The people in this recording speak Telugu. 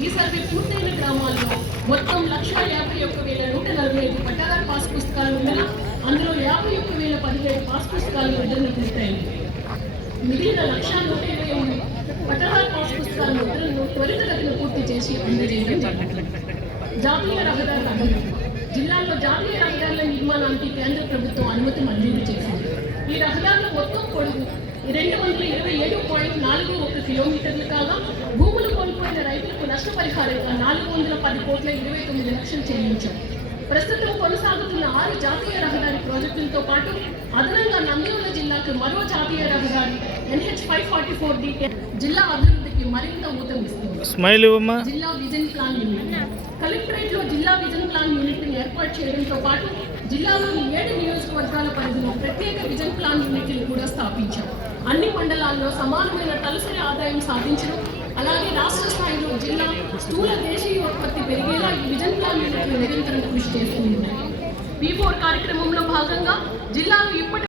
రీసర్వే పూర్తయిన గ్రామాల్లో మొత్తం 1,51,145 పట్టాదారు పాస్ పుస్తకాలు ఉండగా అందులో 51,017 పాస్ పుస్తకాలు ముద్రణ పూర్తయింది. మిగిలిన 1,128 పట్టాదారు పాస్ పుస్తకాల ముద్రను త్వరితగతిన పూర్తి చేసి అందజేయడం జరిగింది. జాతీయ రహదారుల అభివృద్ధి. జిల్లాలో జాతీయ రహదారుల నిర్మాణానికి కేంద్ర ప్రభుత్వం అనుమతి మంజూరు చేసింది. ఈ రహదారుల మొత్తం పొడవు 227.41 కిలోమీటర్లు కాగా భూములు కోల్పోయిన రైతులకు నష్టపరిహారంగా 410.29 కోట్ల చెల్లించారు. ప్రస్తుతం కొనసాగుతున్న 6 జాతీయ రహదారి ప్రాజెక్టులతో పాటు అదనంగా నంద్యాల జిల్లాకు మరో జాతీయ రహదారి NH 544D జిల్లా అభివృద్ధికి మరింత ఊతమిస్తుంది. జిల్లా విజన్ ప్లాన్ యూనిట్. కలెక్టరేట్ లో జిల్లా విజన్ ప్లాన్ యూనిట్ ని ఏర్పాటు చేయడంతో పాటు జిల్లాలోని 7 నియోజకవర్గాల పరిధిలో ప్రత్యేక విజన్ ప్లాన్ యూనిట్లు కూడా స్థాపించారు. అన్ని మండలాల్లో సమానమైన తలసరి ఆదాయం సాధించడం, అలాగే రాష్ట్ర స్థాయిలో జిల్లా స్థూల దేశీయోత్పత్తి పెరిగేలా ఈ విజన్ ప్లాన్ యూనిట్లు నిరంతరం కృషి చేస్తూ ఉన్నాయి. P4 కార్యక్రమంలో భాగంగా జిల్లాలో ఇప్పటి